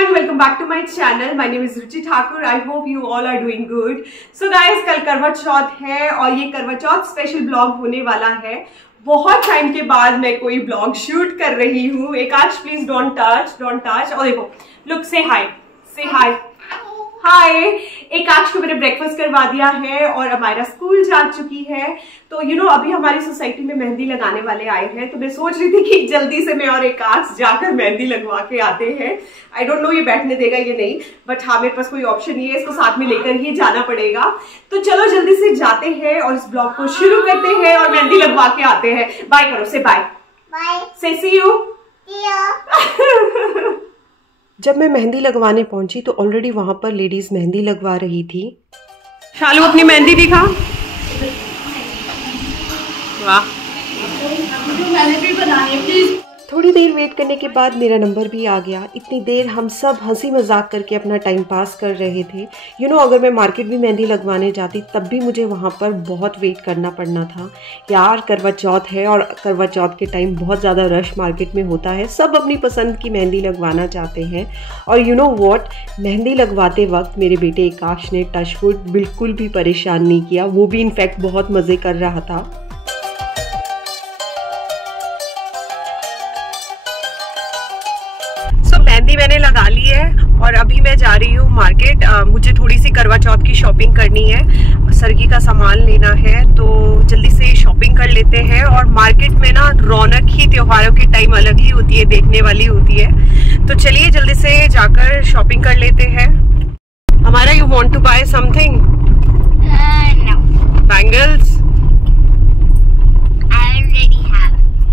everyone, welcome back to my channel. My name is Ruchi Thakur. I hope you all are doing good. So guys, कल करवा चौथ है और ये करवा चौथ special blog होने वाला है। बहुत टाइम के बाद मैं कोई ब्लॉग शूट कर रही हूँ। Ekash please don't touch. और देखो, लुक से हाय हाय। एकाश को मैंने ब्रेकफास्ट करवा दिया है और अमायरा स्कूल जा चुकी है। तो अभी हमारी सोसाइटी में मेहंदी लगाने वाले आए हैं, तो मैं सोच रही थी कि जल्दी से मैं और एकाश जाकर मेहंदी लगवा के आते हैं। आई डोंट नो ये बैठने देगा ये नहीं, बट हाँ मेरे पास कोई ऑप्शन नहीं है, इसको साथ में लेकर ही जाना पड़ेगा। तो चलो जल्दी से जाते हैं और इस ब्लॉग को शुरू करते हैं और मेहंदी लगवा के आते हैं। बाय करो, से बाय से सी यू। जब मैं मेहंदी लगवाने पहुंची तो ऑलरेडी वहां पर लेडीज मेहंदी लगवा रही थी। शालू अपनी मेहंदी दिखा। वाह, मैंने भी बनानी है प्लीज। थोड़ी देर वेट करने के बाद मेरा नंबर भी आ गया। इतनी देर हम सब हंसी मजाक करके अपना टाइम पास कर रहे थे। अगर मैं मार्केट भी मेहंदी लगवाने जाती तब भी मुझे वहाँ पर बहुत वेट करना पड़ना था। यार करवा चौथ है और करवा चौथ के टाइम बहुत ज़्यादा रश मार्केट में होता है। सब अपनी पसंद की मेहंदी लगवाना चाहते हैं। और व्हाट, मेहंदी लगवाते वक्त मेरे बेटे एकाश ने टचवुड बिल्कुल भी परेशान नहीं किया। वो भी इनफैक्ट बहुत मज़े कर रहा था। मेहंदी मैंने लगा ली है और अभी मैं जा रही हूँ मार्केट। मुझे थोड़ी सी करवा चौथ की शॉपिंग करनी है, सरगी का सामान लेना है, तो जल्दी से शॉपिंग कर लेते हैं। और मार्केट में ना रौनक ही त्योहारों के टाइम अलग ही होती है, देखने वाली होती है। तो चलिए जल्दी से जाकर शॉपिंग कर लेते हैं। हमारा you want to buy something? No. Bangles?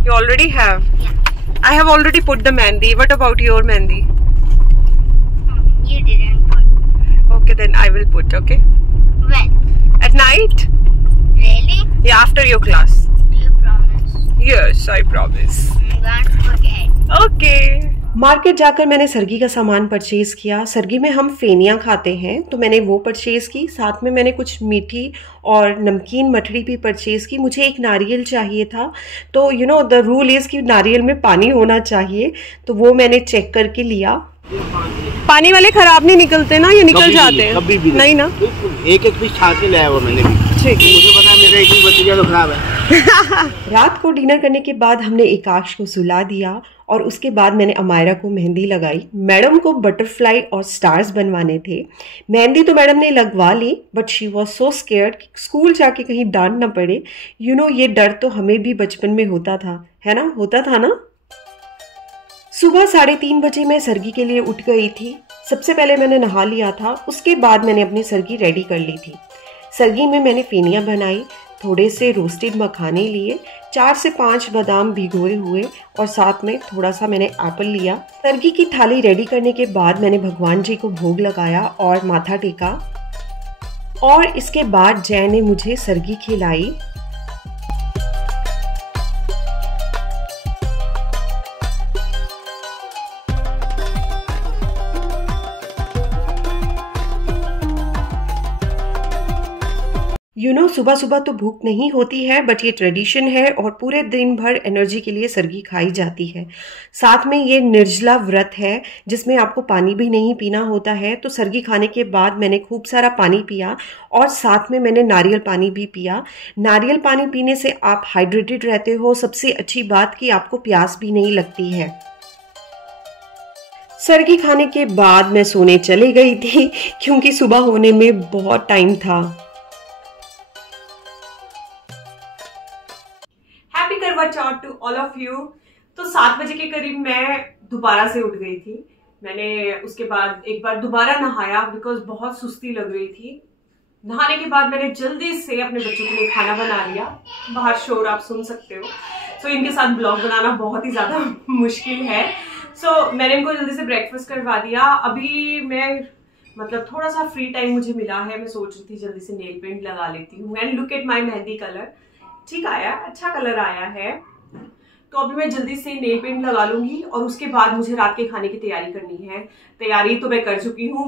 You already have? Yeah. I have already put the mehndi. What about your mehndi? You didn't put. Okay, then I will put, okay? When? At night? Really? Yeah, after your class. Do you promise? Yes, I promise. Don't forget. Okay. Market जाकर मैंने सरगी का सामान purchase किया। सरगी में हम फेनियाँ खाते हैं, तो मैंने वो परचेज की। साथ में मैंने कुछ मीठी और नमकीन मठड़ी भी परचेज की। मुझे एक नारियल चाहिए था, तो द रूल इज़ कि नारियल में पानी होना चाहिए, तो वो मैंने चेक करके लिया। पानी वाले खराब नहीं निकलते ना, ये निकल जाते हैं? कभी भी नहीं ना। एक पीस छान के लाया हुआ मैंने भी। ठीक, मुझे पता है मेरा एक भी बच गया तो खराब है। रात को डिनर करने के बाद हमने एकाश को सुला दिया और उसके बाद मैंने अमायरा को मेहंदी लगाई। मैडम को बटरफ्लाई और स्टार्स बनवाने थे। मेहंदी तो मैडम ने लगवा ली, but she was so scared कि स्कूल जाके कहीं डांट ना पड़े। ये डर तो हमें भी बचपन में होता था, है ना? होता था ना। सुबह 3:30 बजे मैं सरगी के लिए उठ गई थी। सबसे पहले मैंने नहा लिया था, उसके बाद मैंने अपनी सरगी रेडी कर ली थी। सरगी में मैंने फेनियाँ बनाई, थोड़े से रोस्टेड मखाने लिए, 4 से 5 बादाम भिगोए हुए और साथ में थोड़ा सा मैंने एप्पल लिया। सरगी की थाली रेडी करने के बाद मैंने भगवान जी को भोग लगाया और माथा टेका। और इसके बाद जय ने मुझे सरगी खिलाई। सुबह सुबह तो भूख नहीं होती है, बट ये ट्रेडिशन है और पूरे दिन भर एनर्जी के लिए सरगी खाई जाती है। साथ में ये निर्जला व्रत है जिसमें आपको पानी भी नहीं पीना होता है। तो सरगी खाने के बाद मैंने खूब सारा पानी पिया और साथ में मैंने नारियल पानी भी पिया। नारियल पानी पीने से आप हाइड्रेटेड रहते हो। सबसे अच्छी बात कि आपको प्यास भी नहीं लगती है। सरगी खाने के बाद मैं सोने चली गई थी क्योंकि सुबह होने में बहुत टाइम था। हैप्पी करवा चौथ टू ऑल ऑफ यू। तो 7 बजे के करीब मैं दोबारा से उठ गई थी। मैंने उसके बाद एक बार दोबारा नहाया बिकॉज बहुत सुस्ती लग रही थी। नहाने के बाद मैंने जल्दी से अपने बच्चों के लिए खाना बना लिया। बाहर शोर आप सुन सकते हो। सो इनके साथ ब्लॉग बनाना बहुत ही ज्यादा मुश्किल है। सो मैंने इनको जल्दी से ब्रेकफास्ट करवा दिया। अभी मैं थोड़ा सा फ्री टाइम मुझे मिला है। मैं सोच रही थी जल्दी से नेल पेंट लगा लेती हूँ। And look at my mehndi colour, ठीक आया, अच्छा कलर आया है। तो अभी मैं जल्दी से नेल पेंट लगा लूंगी और उसके बाद मुझे रात के खाने की तैयारी करनी है। तैयारी तो मैं कर चुकी हूँ,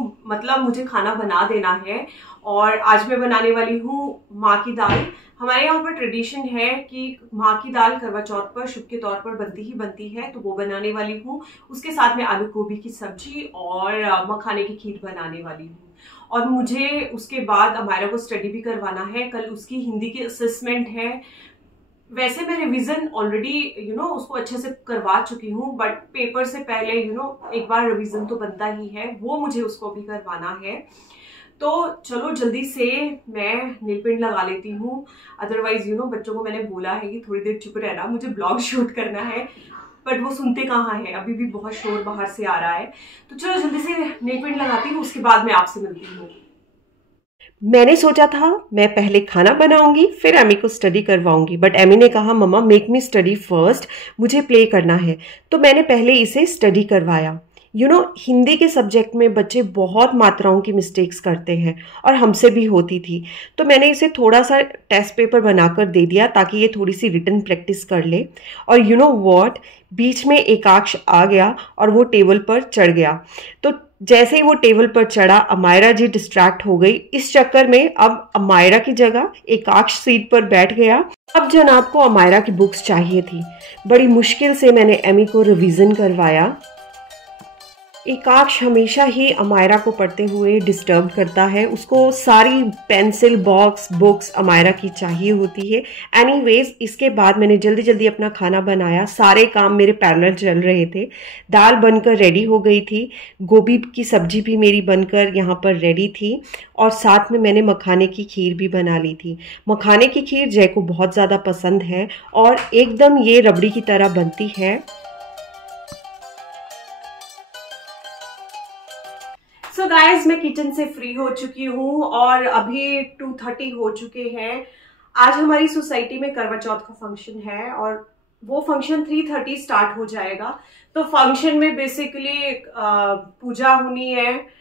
मुझे खाना बना देना है। और आज मैं बनाने वाली हूँ माँ की दाल हमारे यहाँ पर ट्रेडिशन है कि माँ की दाल करवा चौथ पर शुभ के तौर पर बनती ही बनती है, तो वो बनाने वाली हूँ। उसके साथ में आलू गोभी की सब्जी और मखाने की खीर बनाने वाली हूँ। और मुझे उसके बाद अमायरा को स्टडी भी करवाना है, कल उसकी हिंदी की असेसमेंट है। वैसे मैं रिवीजन ऑलरेडी उसको अच्छे से करवा चुकी हूँ, बट पेपर से पहले एक बार रिवीजन तो बनता ही है, वो मुझे उसको भी करवाना है। तो चलो जल्दी से मैं नेल पेंट लगा लेती हूँ, अदरवाइज बच्चों को मैंने बोला है कि थोड़ी देर चुप रहना, मुझे ब्लॉग शूट करना है, बट वो सुनते कहाँ है, अभी भी बहुत शोर बाहर से आ रहा है। तो चलो जल्दी से नेल पेंट लगाती हूँ, उसके बाद मैं आपसे मिलती हूँ। मैंने सोचा था मैं पहले खाना बनाऊंगी फिर एमी को स्टडी करवाऊंगी, बट एमी ने कहा मम्मा मेक मी स्टडी फर्स्ट, मुझे प्ले करना है। तो मैंने पहले इसे स्टडी करवाया। हिंदी के सब्जेक्ट में बच्चे बहुत मात्राओं की मिस्टेक्स करते हैं और हमसे भी होती थी, तो मैंने इसे थोड़ा सा टेस्ट पेपर बनाकर दे दिया ताकि ये थोड़ी सी रिटन प्रैक्टिस कर ले। और व्हाट, बीच में एकाक्ष आ गया और वो टेबल पर चढ़ गया। तो जैसे ही वो टेबल पर चढ़ा अमायरा जी डिस्ट्रैक्ट हो गई। इस चक्कर में अब अमायरा की जगह एकाक्ष सीट पर बैठ गया। अब जनाब को अमायरा की बुक्स चाहिए थी। बड़ी मुश्किल से मैंने एमी को रिवीजन करवाया। एकाक्ष हमेशा ही अमायरा को पढ़ते हुए डिस्टर्ब करता है, उसको सारी पेंसिल बॉक्स बुक्स अमायरा की चाहिए होती है। एनीवेज इसके बाद मैंने जल्दी जल्दी अपना खाना बनाया, सारे काम मेरे पैरेलल चल रहे थे। दाल बनकर रेडी हो गई थी, गोभी की सब्जी भी मेरी बनकर यहाँ पर रेडी थी, और साथ में मैंने मखाने की खीर भी बना ली थी। मखाने की खीर जय को बहुत ज़्यादा पसंद है और एकदम ये रबड़ी की तरह बनती है। सो गाइज मैं किचन से फ्री हो चुकी हूँ और अभी 2:30 हो चुके हैं। आज हमारी सोसाइटी में करवा चौथ का फंक्शन है और वो फंक्शन 3:30 स्टार्ट हो जाएगा। तो फंक्शन में बेसिकली पूजा होनी है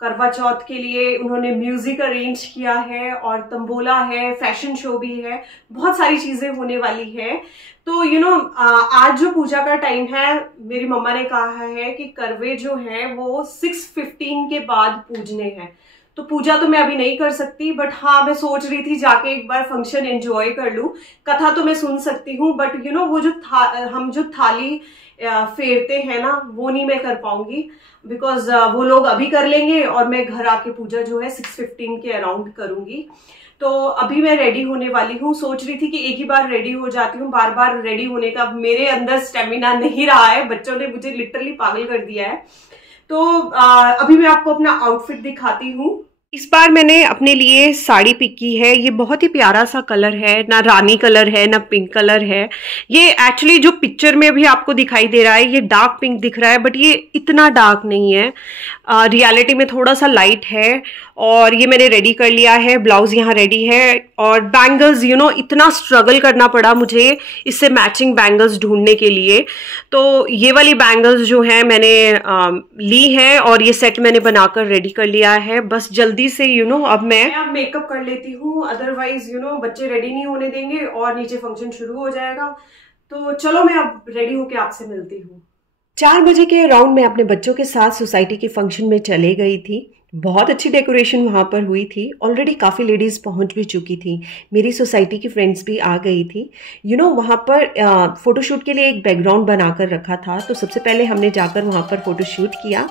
करवा चौथ के लिए, उन्होंने म्यूजिक अरेंज किया है और तंबोला है, फैशन शो भी है, बहुत सारी चीजें होने वाली है। तो आज जो पूजा का टाइम है, मेरी मम्मा ने कहा है कि करवे जो है वो 6:15 के बाद पूजने हैं। तो पूजा तो मैं अभी नहीं कर सकती, बट हाँ मैं सोच रही थी जाके एक बार फंक्शन एंजॉय कर लूं। कथा तो मैं सुन सकती हूँ, बट वो जो हम जो थाली फेरते हैं ना, वो नहीं मैं कर पाऊंगी, बिकॉज वो लोग अभी कर लेंगे और मैं घर आके पूजा जो है 6:15 के अराउंड करूंगी। तो अभी मैं रेडी होने वाली हूँ। सोच रही थी कि एक ही बार रेडी हो जाती हूँ, बार बार रेडी होने का मेरे अंदर स्टेमिना नहीं रहा है, बच्चों ने मुझे लिटरली पागल कर दिया है। तो अभी मैं आपको अपना आउटफिट दिखाती हूँ। इस बार मैंने अपने लिए साड़ी पिक की है। ये बहुत ही प्यारा सा कलर है, ना रानी कलर है ना पिंक कलर है। ये एक्चुअली जो पिक्चर में भी आपको दिखाई दे रहा है ये डार्क पिंक दिख रहा है, बट ये इतना डार्क नहीं है, रियलिटी में थोड़ा सा लाइट है। और ये मैंने रेडी कर लिया है, ब्लाउज यहाँ रेडी है। और बैंगल्स इतना स्ट्रगल करना पड़ा मुझे इससे मैचिंग बैंगल्स ढूंढने के लिए। तो ये वाली बैंगल्स जो है मैंने ली है और ये सेट मैंने बनाकर रेडी कर लिया है। बस जल्दी से अब मैं मेकअप कर लेती हूँ, अदरवाइज बच्चे रेडी नहीं होने देंगे और नीचे फंक्शन शुरू हो जाएगा। तो चलो मैं अब रेडी होके आपसे मिलती हूँ। 4 बजे के अराउंड मैं अपने बच्चों के साथ सोसाइटी के फंक्शन में चले गई थी। बहुत अच्छी डेकोरेशन वहाँ पर हुई थी। ऑलरेडी काफ़ी लेडीज़ पहुँच भी चुकी थी, मेरी सोसाइटी की फ्रेंड्स भी आ गई थी। वहाँ पर फ़ोटोशूट के लिए एक बैकग्राउंड बनाकर रखा था, तो सबसे पहले हमने जाकर वहाँ पर फ़ोटोशूट किया।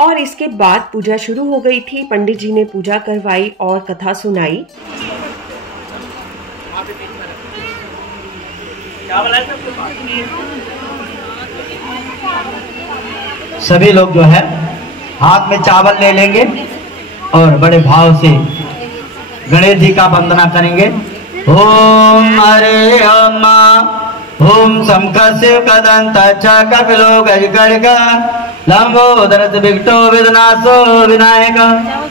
और इसके बाद पूजा शुरू हो गई थी। पंडित जी ने पूजा करवाई और कथा सुनाई। सभी लोग जो है हाथ में चावल ले लेंगे और बड़े भाव से गणेश जी का वंदना करेंगे। ओम हरे अम्मा ओम समकस्य कदंत कपिलो गजगड़गा लंबोदरत विकटो विदनासो विनायक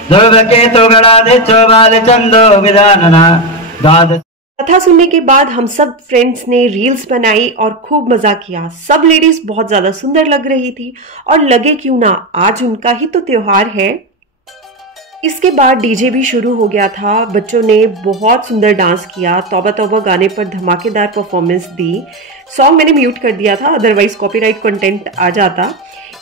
दुर्गकेतु गणाधेचो बाल चंदो विदानना द्वादश। कथा सुनने के बाद हम सब फ्रेंड्स ने रील्स बनाई और खूब मजा किया। सब लेडीज बहुत ज्यादा सुंदर लग रही थी और लगे क्यों ना, आज उनका ही तो त्योहार है। इसके बाद डीजे भी शुरू हो गया था। बच्चों ने बहुत सुंदर डांस किया, तौबा तौबा गाने पर धमाकेदार परफॉर्मेंस दी। सॉन्ग मैंने म्यूट कर दिया था, अदरवाइज कॉपीराइट कंटेंट आ जाता।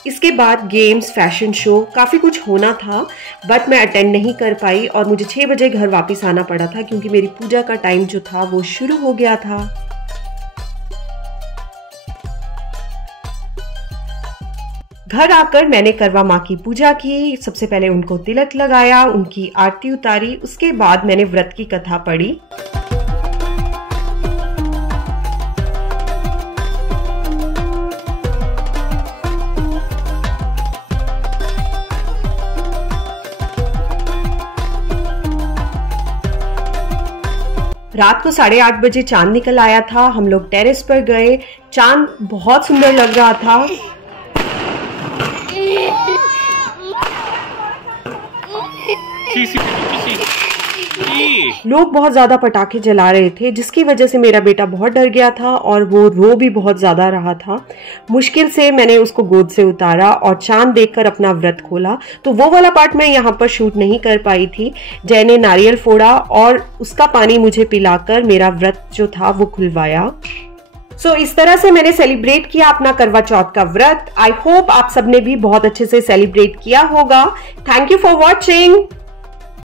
इसके बाद गेम्स, फैशन शो, काफ़ी कुछ होना था, बट मैं अटेंड नहीं कर पाई और मुझे 6 बजे घर वापस आना पड़ा था क्योंकि मेरी पूजा का टाइम जो था वो शुरू हो गया था। घर आकर मैंने करवा माँ की पूजा की। सबसे पहले उनको तिलक लगाया, उनकी आरती उतारी, उसके बाद मैंने व्रत की कथा पढ़ी। रात को 8:30 बजे चांद निकल आया था। हम लोग टेरेस पर गए, चांद बहुत सुंदर लग रहा था। लोग बहुत ज्यादा पटाखे जला रहे थे जिसकी वजह से मेरा बेटा बहुत डर गया था और वो रो भी बहुत ज्यादा रहा था। मुश्किल से मैंने उसको गोद से उतारा और चांद देखकर अपना व्रत खोला। तो वो वाला पार्ट मैं यहाँ पर शूट नहीं कर पाई थी। जय ने नारियल फोड़ा और उसका पानी मुझे पिलाकर मेरा व्रत जो था वो खुलवाया। सो इस तरह से मैंने सेलिब्रेट किया अपना करवा चौथ का व्रत। आई होप आप सबने भी बहुत अच्छे से सेलिब्रेट किया होगा। Thank you for watching.